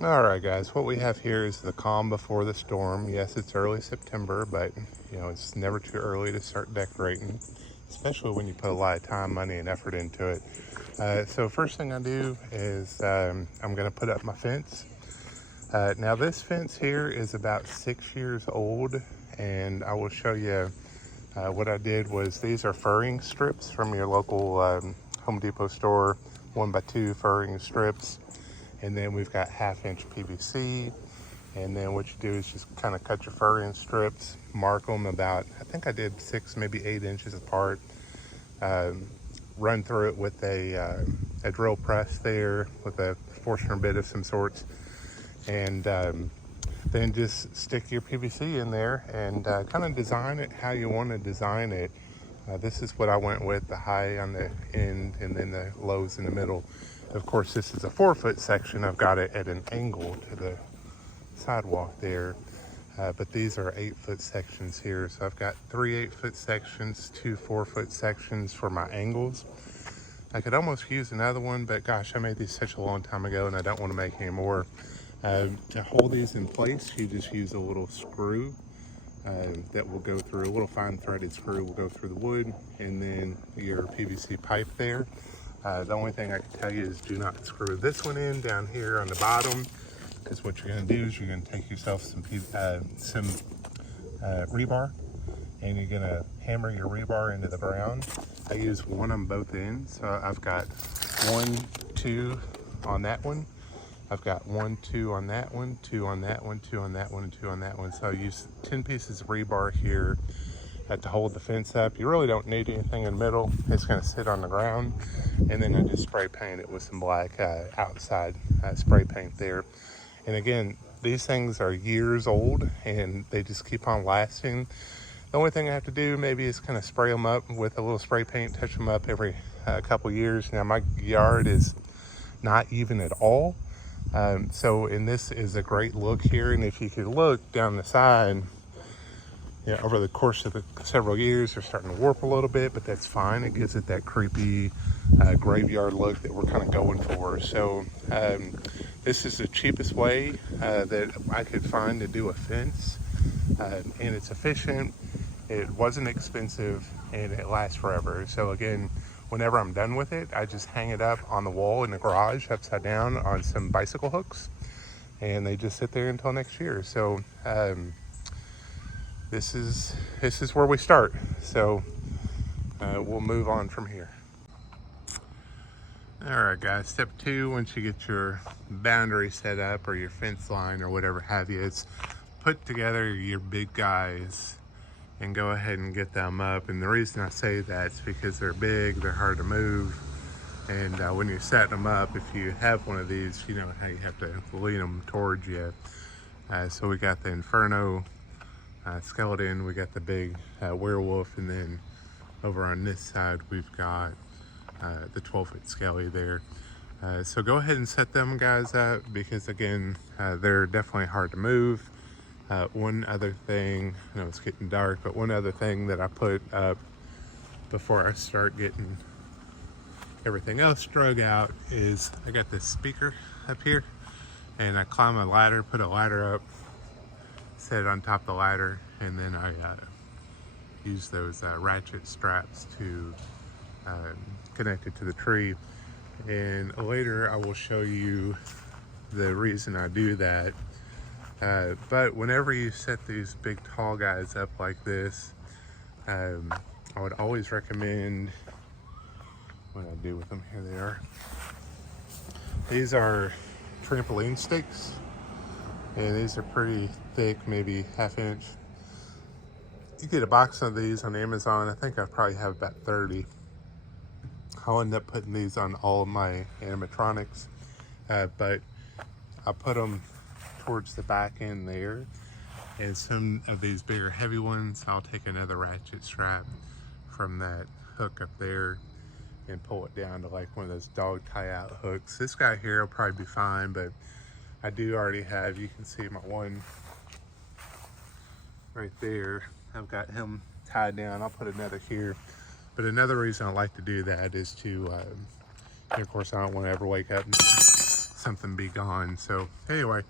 All right, guys, what we have here is the calm before the storm. Yes, it's early September, but it's never too early to start decorating, especially when you put a lot of time, money, and effort into it. So first thing I do is I'm going to put up my fence. Now this fence here is about 6 years old, and I will show you what I did was these are furring strips from your local Home Depot store, 1x2 furring strips. And then we've got 1/2 inch PVC. And then what you do is just kind of cut your furring strips, mark them about, I think I did 6, maybe 8 inches apart. Um, Run through it with a drill press there with a Forstner bit of some sorts. And then just stick your PVC in there and kind of design it how you want to design it. This is what I went with, the high on the end and then the lows in the middle. Of course, this is a 4-foot section. I've got it at an angle to the sidewalk there. But these are 8-foot sections here. So I've got 3 8-foot sections, 2 4-foot sections for my angles. I could almost use another one, but gosh, I made these such a long time ago and I don't want to make any more. To hold these in place, you just use a little screw that will go through, a little fine threaded screw will go through the wood, and then your PVC pipe there. The only thing I can tell you is do not screw this one in down here on the bottom, because what you're going to do is you're going to take yourself some rebar, and you're going to hammer your rebar into the ground. I use one on both ends, so I've got 1, 2 on that one. I've got 1, 2 on that one, 2 on that one, 2 on that one, and 2 on that one. So I use 10 pieces of rebar here to hold the fence up. You really don't need anything in the middle. It's going to sit on the ground, and then I just spray paint it with some black outside spray paint there. And again, these things are years old and they just keep on lasting. The only thing I have to do maybe is kind of spray them up with a little spray paint, touch them up every couple years. Now my yard is not even at all. And this is a great look here. And if you could look down the side, over the course of the several years, they're starting to warp a little bit, but that's fine. It gives it that creepy graveyard look that we're kind of going for. So this is the cheapest way that I could find to do a fence. And it's efficient, it wasn't expensive, and it lasts forever. So again, whenever I'm done with it, I just hang it up on the wall in the garage upside down on some bicycle hooks, and they just sit there until next year. So this is where we start. So we'll move on from here. All right, guys, step 2, once you get your boundary set up or your fence line or whatever have you, it's put together your big guys and go ahead and get them up. And the reason I say that is because they're big, they're hard to move, and when you're setting them up, if you have one of these, you know how you have to lean them towards you. So we got the Inferno skeleton, we got the big werewolf, and then over on this side we've got the 12-foot skelly there. So go ahead and set them guys up, because again, they're definitely hard to move. One other thing, I know it's getting dark, but one other thing that I put up before I start getting everything else drug out is I got this speaker up here, and I climb a ladder, put a ladder up, set it on top of the ladder, and then I use those ratchet straps to connect it to the tree. And later I will show you the reason I do that. But whenever you set these big tall guys up like this, I would always recommend, what I do with them, here they are. These are trampoline sticks, and these are pretty thick, maybe 1/2 inch. You get a box of these on Amazon. I think I probably have about 30. I'll end up putting these on all of my animatronics, but I put them towards the back end there. And some of these bigger heavy ones, I'll take another ratchet strap from that hook up there and pull it down to like one of those dog tie out hooks. This guy here will probably be fine, but I do already have, you can see my one right there, I've got him tied down. I'll put another here. But another reason I like to do that is to, of course, I don't want to ever wake up and something be gone. So anyway,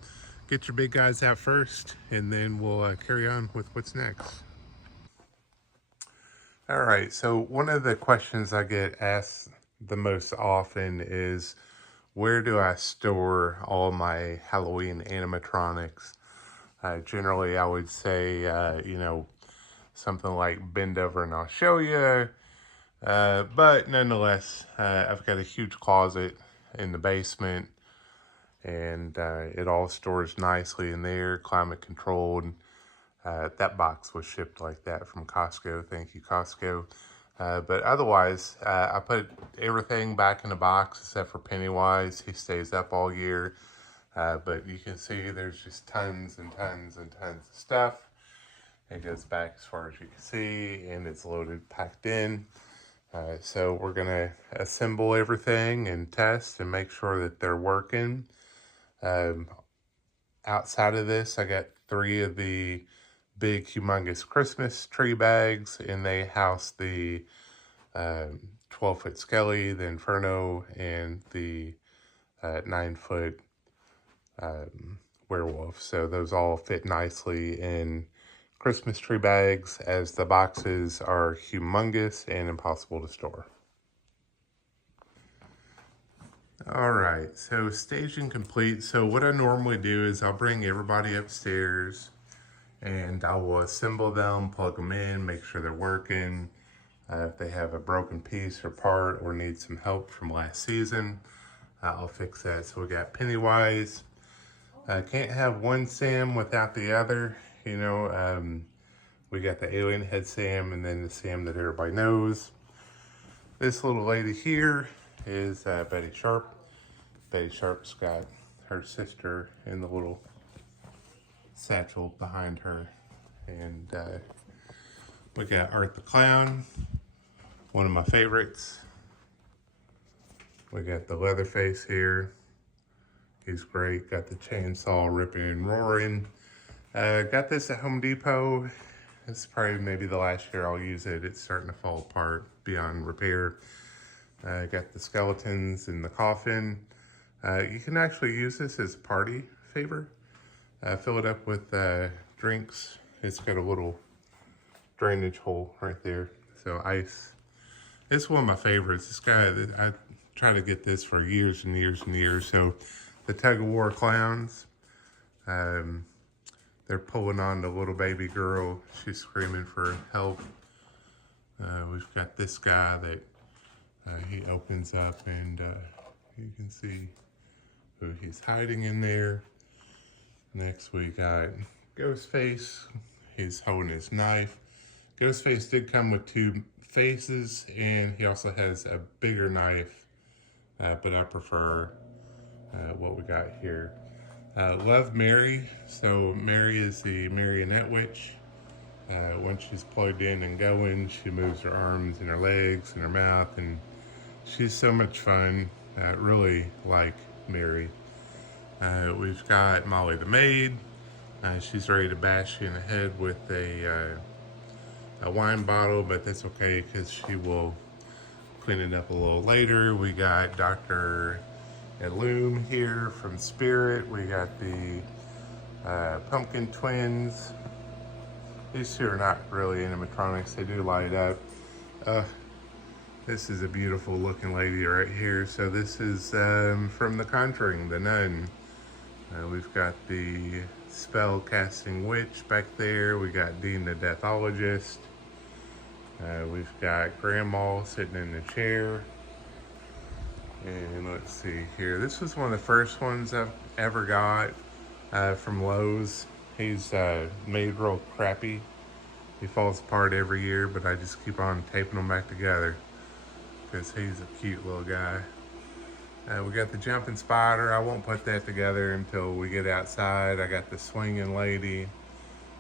get your big guys out first, and then we'll carry on with what's next. All right, so one of the questions I get asked the most often is, where do I store all my Halloween animatronics? Generally, I would say, something like bend over and I'll show you. But nonetheless, I've got a huge closet in the basement, and it all stores nicely in there, climate controlled. That box was shipped like that from Costco. Thank you, Costco. But otherwise, I put everything back in the box except for Pennywise. He stays up all year. But you can see there's just tons and tons and tons of stuff. It goes back as far as you can see, and it's loaded, packed in. So we're gonna assemble everything and test and make sure that they're working. Outside of this, I got 3 of the big humongous Christmas tree bags, and they house the 12-foot Skelly, the Inferno, and the 9-foot werewolf. So those all fit nicely in Christmas tree bags, as the boxes are humongous and impossible to store. All right, so staging complete. So what I normally do is I'll bring everybody upstairs and I will assemble them, plug them in, make sure they're working. If they have a broken piece or part or need some help from last season, I'll fix that. So we got Pennywise. Can't have one Sam without the other. You know, we got the alien head Sam and then the Sam that everybody knows. This little lady here is Betty Sharp. Betty Sharp's got her sister in the little satchel behind her. And we got Art the Clown, one of my favorites. We got the Leatherface here. He's great. Got the chainsaw ripping and roaring. Got this at Home Depot. This is probably maybe the last year I'll use it. It's starting to fall apart beyond repair. Got the skeletons in the coffin. You can actually use this as a party favor. Fill it up with drinks. It's got a little drainage hole right there. So ice. It's one of my favorites. This guy, I try to get this for years and years and years. So the Tug of War clowns. They're pulling on the little baby girl. She's screaming for help. We've got this guy that he opens up, and you can see who he's hiding in there. Next we got Ghostface. He's holding his knife. Ghostface did come with 2 faces, and he also has a bigger knife, but I prefer what we got here. Love Mary. So Mary is the marionette witch. Once she's plugged in and going, she moves her arms and her legs and her mouth, and she's so much fun. Really like Mary. We've got Molly the Maid. She's ready to bash you in the head with a wine bottle, but that's okay because she will clean it up a little later. We got Dr. Loom here from Spirit. We got the Pumpkin Twins. These 2 are not really animatronics. They do light up. This is a beautiful looking lady right here. So this is from The Conjuring, the nun. We've got the spell casting witch back there. We got Dean the Deathologist. We've got Grandma sitting in the chair. And let's see here. This was one of the first ones I've ever got from Lowe's. He's made real crappy. He falls apart every year, but I just keep on taping them back together because he's a cute little guy. We got the jumping spider. I won't put that together until we get outside. I got the swinging lady.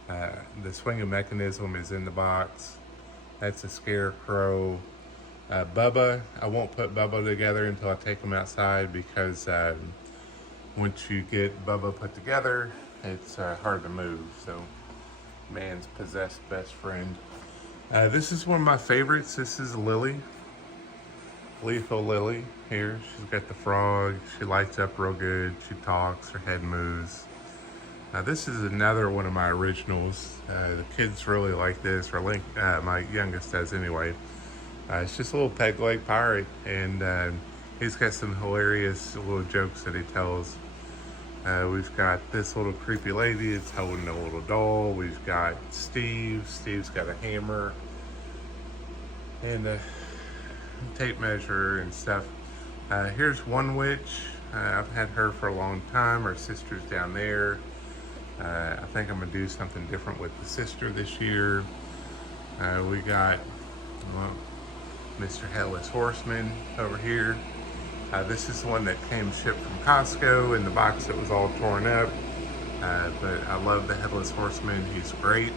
The swinging mechanism is in the box. That's a scarecrow. Bubba, I won't put Bubba together until I take him outside because once you get Bubba put together, it's hard to move. So, man's possessed best friend. This is one of my favorites. This is Lily. Lethal Lily here. She's got the frog. She lights up real good. She talks. Her head moves. This is another one of my originals. The kids really like this, or Link, my youngest does anyway. It's just a little peg leg pirate, and he's got some hilarious little jokes that he tells. We've got this little creepy lady that's holding a little doll. We've got Steve. Steve's got a hammer and a tape measure and stuff. Here's one witch. I've had her for a long time. Her sister's down there. I think I'm gonna do something different with the sister this year. We got Mr. Headless Horseman over here. This is the one that came shipped from Costco in the box that was all torn up. But I love the Headless Horseman. He's great.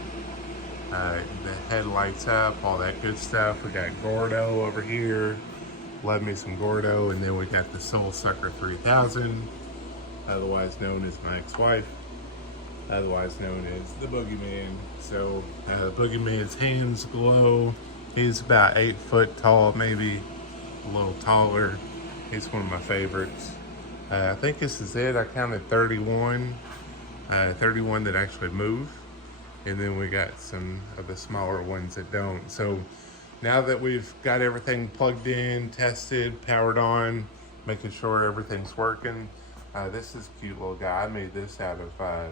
The head lights up, all that good stuff. We got Gordo over here. Love me some Gordo. And then we got the Soul Sucker 3000, otherwise known as my ex-wife, otherwise known as the Boogeyman. So the Boogeyman's hands glow. He's about 8 foot tall, maybe a little taller. He's one of my favorites. I think this is it. I counted 31 that actually move. And then we got some of the smaller ones that don't. So now that we've got everything plugged in, tested, powered on, making sure everything's working, this is a cute little guy. I made this out of,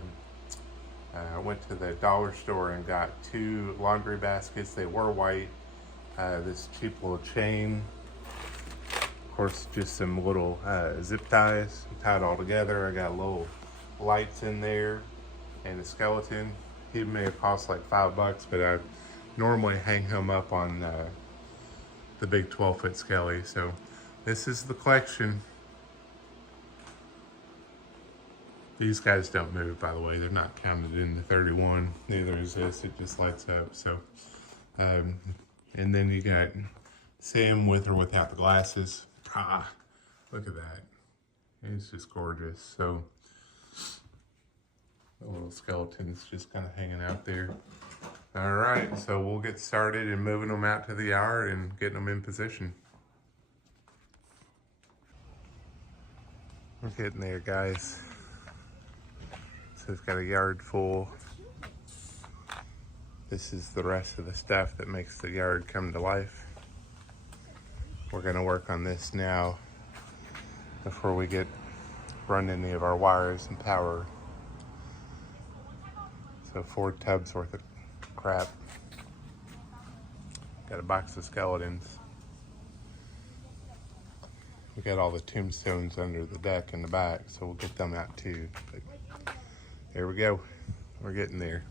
I went to the dollar store and got 2 laundry baskets. They were white. This cheap little chain. Of course, just some little zip ties, tied all together. I got little lights in there and a skeleton. He may have cost like $5, but I normally hang him up on the big 12-foot skelly. So this is the collection. These guys don't move, by the way. They're not counted in the 31. Neither is this. It just lights up. So, and then you got Sam with or without the glasses. Ah, look at that. It's just gorgeous. So the little skeleton's just kind of hanging out there. All right, so we'll get started and moving them out to the yard and getting them in position. We're getting there, guys. So it's got a yard full. This is the rest of the stuff that makes the yard come to life. We're gonna work on this now before we run any of our wires and power. So 4 tubs worth of crap. Got a box of skeletons. We got all the tombstones under the deck in the back, so we'll get them out too. But there we go. We're getting there.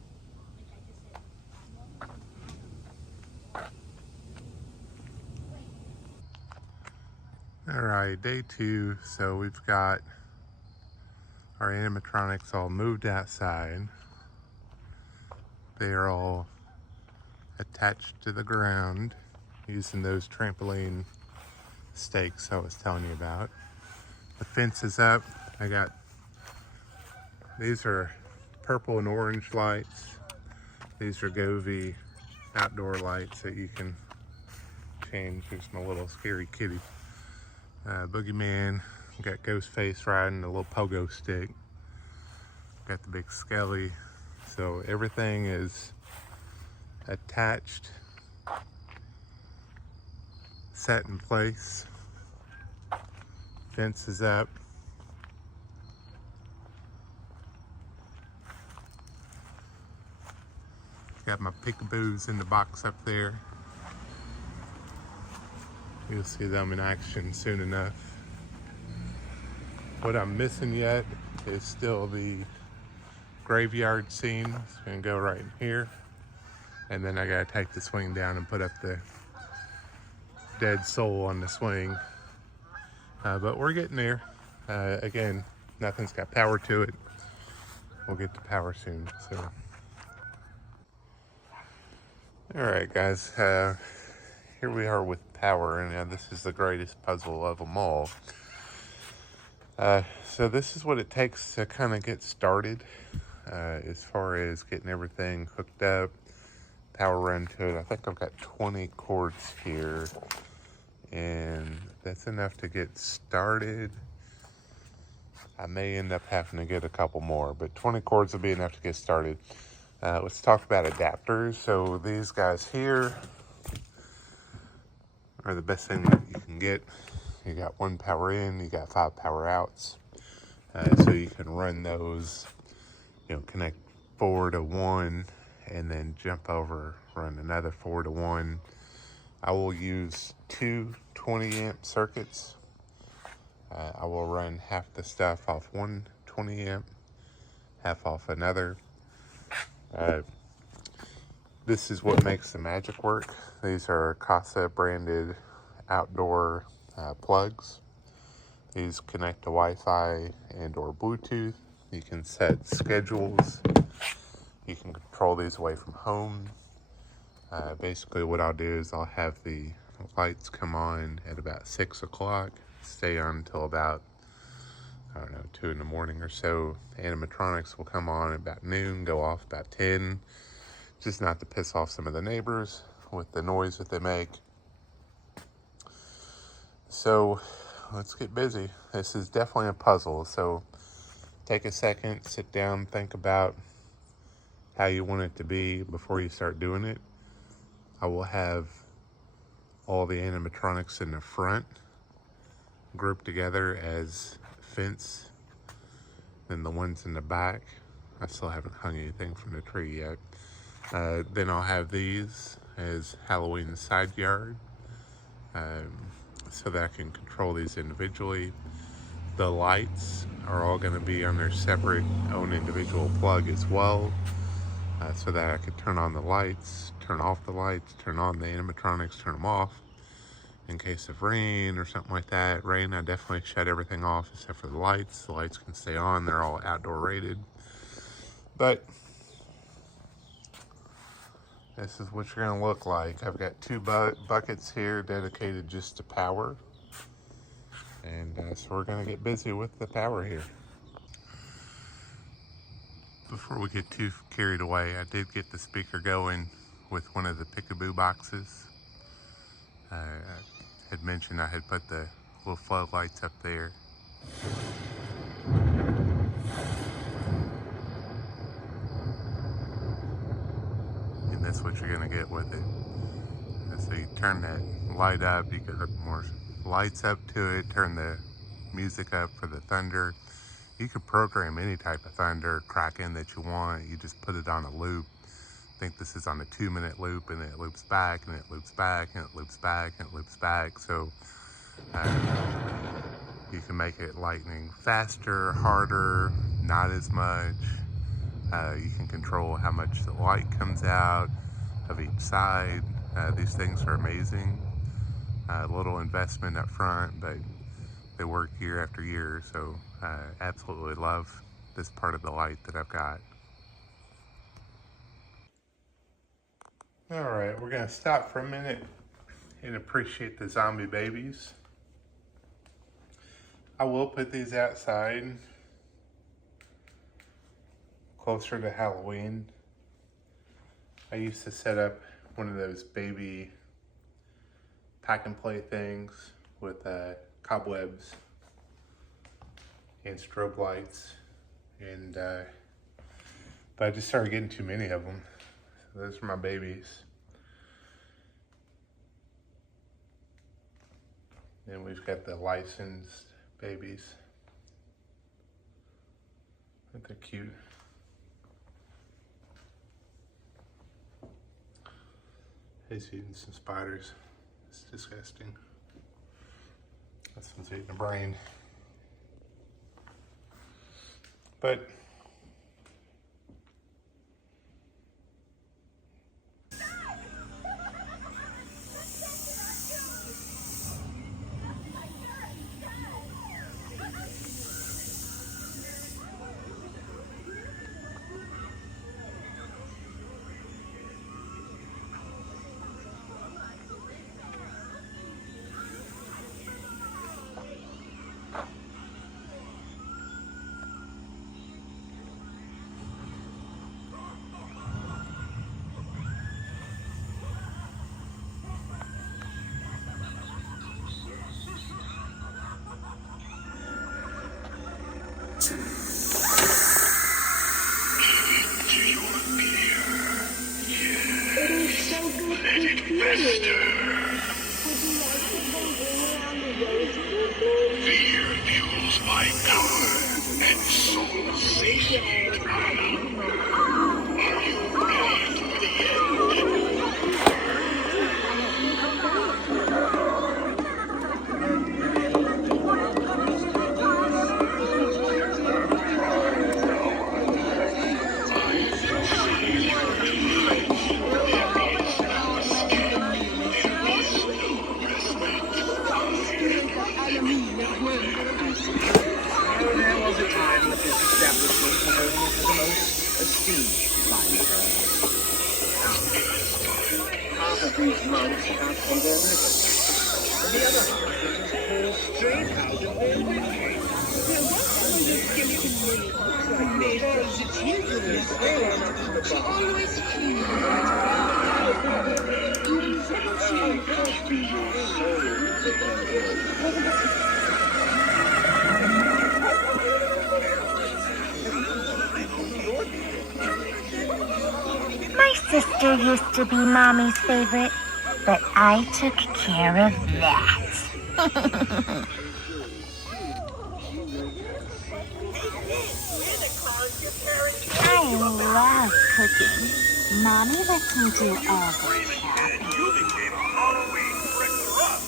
All right, day 2. So we've got our animatronics all moved outside. They are all attached to the ground using those trampoline stakes I was telling you about. The fence is up. These are purple and orange lights. These are Govee outdoor lights that you can change. Here's my little scary kitty. Boogeyman. Got Ghostface riding a little pogo stick. Got the big skelly. So everything is attached, set in place. Fence is up. Got my peekaboos in the box up there. You'll see them in action soon enough. What I'm missing yet is still the graveyard scene. It's gonna go right in here. And then I gotta take the swing down and put up the dead soul on the swing. But we're getting there. Again, nothing's got power to it. We'll get to power soon. So, all right, guys. Here we are with power, and this is the greatest puzzle of them all. So this is what it takes to kind of get started as far as getting everything hooked up, power run to it. I think I've got 20 cords here, and that's enough to get started. I may end up having to get a couple more, but 20 cords will be enough to get started. Let's talk about adapters. So these guys here are the best thing that you can get. You got 1 power in, you got 5 power outs. So you can run those, connect 4 to 1 and then jump over, run another 4 to 1. I will use 2 20-amp circuits. I will run half the stuff off one 20-amp, half off another. This is what makes the magic work. These are Kasa branded outdoor plugs. These connect to Wi-Fi and or Bluetooth. You can set schedules. You can control these away from home. Basically what I'll do is I'll have the lights come on at about 6 o'clock, stay on until about, 2 in the morning or so. The animatronics will come on at about noon, go off about 10, just not to piss off some of the neighbors with the noise that they make. So let's get busy. This is definitely a puzzle, so take a second, sit down, think about how you want it to be before you start doing it. I will have all the animatronics in the front grouped together as fence, then the ones in the back. I still haven't hung anything from the tree yet. Then I'll have these as Halloween side yard, so that I can control these individually. The lights are all going to be on their separate own individual plug as well, so that I could turn on the lights, turn off the lights, turn on the animatronics, turn them off in case of rain or something like that. Rain, I definitely shut everything off except for the lights. The lights can stay on, they're all outdoor rated. But this is what you're gonna look like. I've got 2 buckets here dedicated just to power. And so we're gonna get busy with the power here. Before we get too carried away, I did get the speaker going with one of the Peekaboo boxes. I had mentioned I had put the little floodlights up there. And that's what you're gonna get with it. And so you turn that light up, you can hook more lights up to it, turn the music up for the thunder. You could program any type of thunder, Kraken that you want. You just put it on a loop. I think this is on a 2-minute loop, and it loops back, and it loops back, and it loops back, and it loops back. So you can make it lightning faster, harder, not as much. You can control how much the light comes out of each side. These things are amazing. A little investment up front, but they work year after year, so I absolutely love this part of the light that I've got. All right, we're gonna stop for a minute and appreciate the zombie babies. I will put these outside closer to Halloween. I used to set up one of those baby pack and play things with cobwebs and strobe lights, and but I just started getting too many of them. So those are my babies. Then we've got the licensed babies. Aren't they cute? He's eating some spiders. It's disgusting. This one's eating a brain. But To your fear. Yes. It is so good. Let it fester. Fear fuels my power, and soul satiates me. Are you ready for the end? There was a time that this establishment was home to the most esteemed clientele. Half of these monks can't pay their rent, and the other half are just poor straight out of their way. My sister used to be Mommy's favorite, but I took care of that. I love cooking. Mommy lets me do all the shopping. You became a Halloween fixer-up.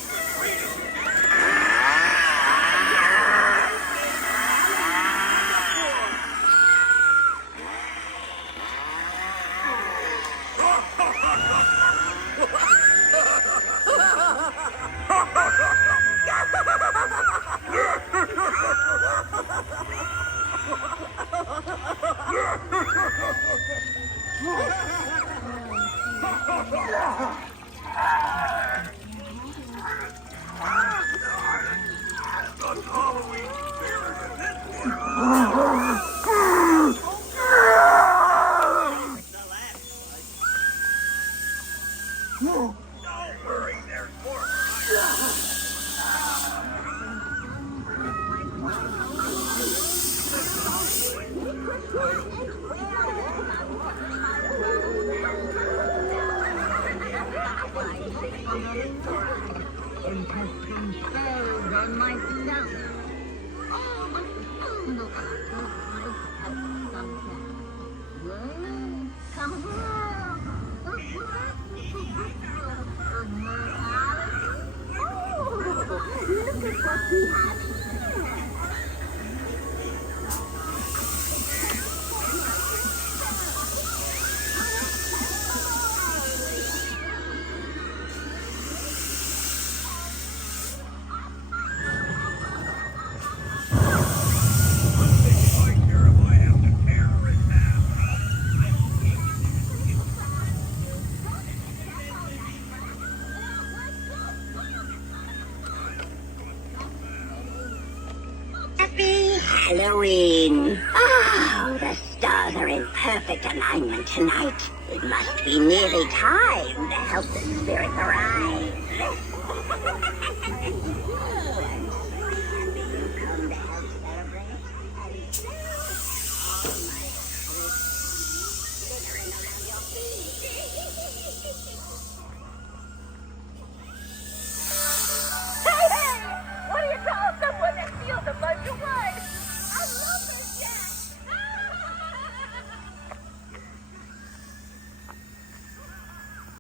Halloween spirit, don't worry, there's more. Happy Halloween! Oh, the stars are in perfect alignment tonight. It must be nearly time to help the spirit arrive.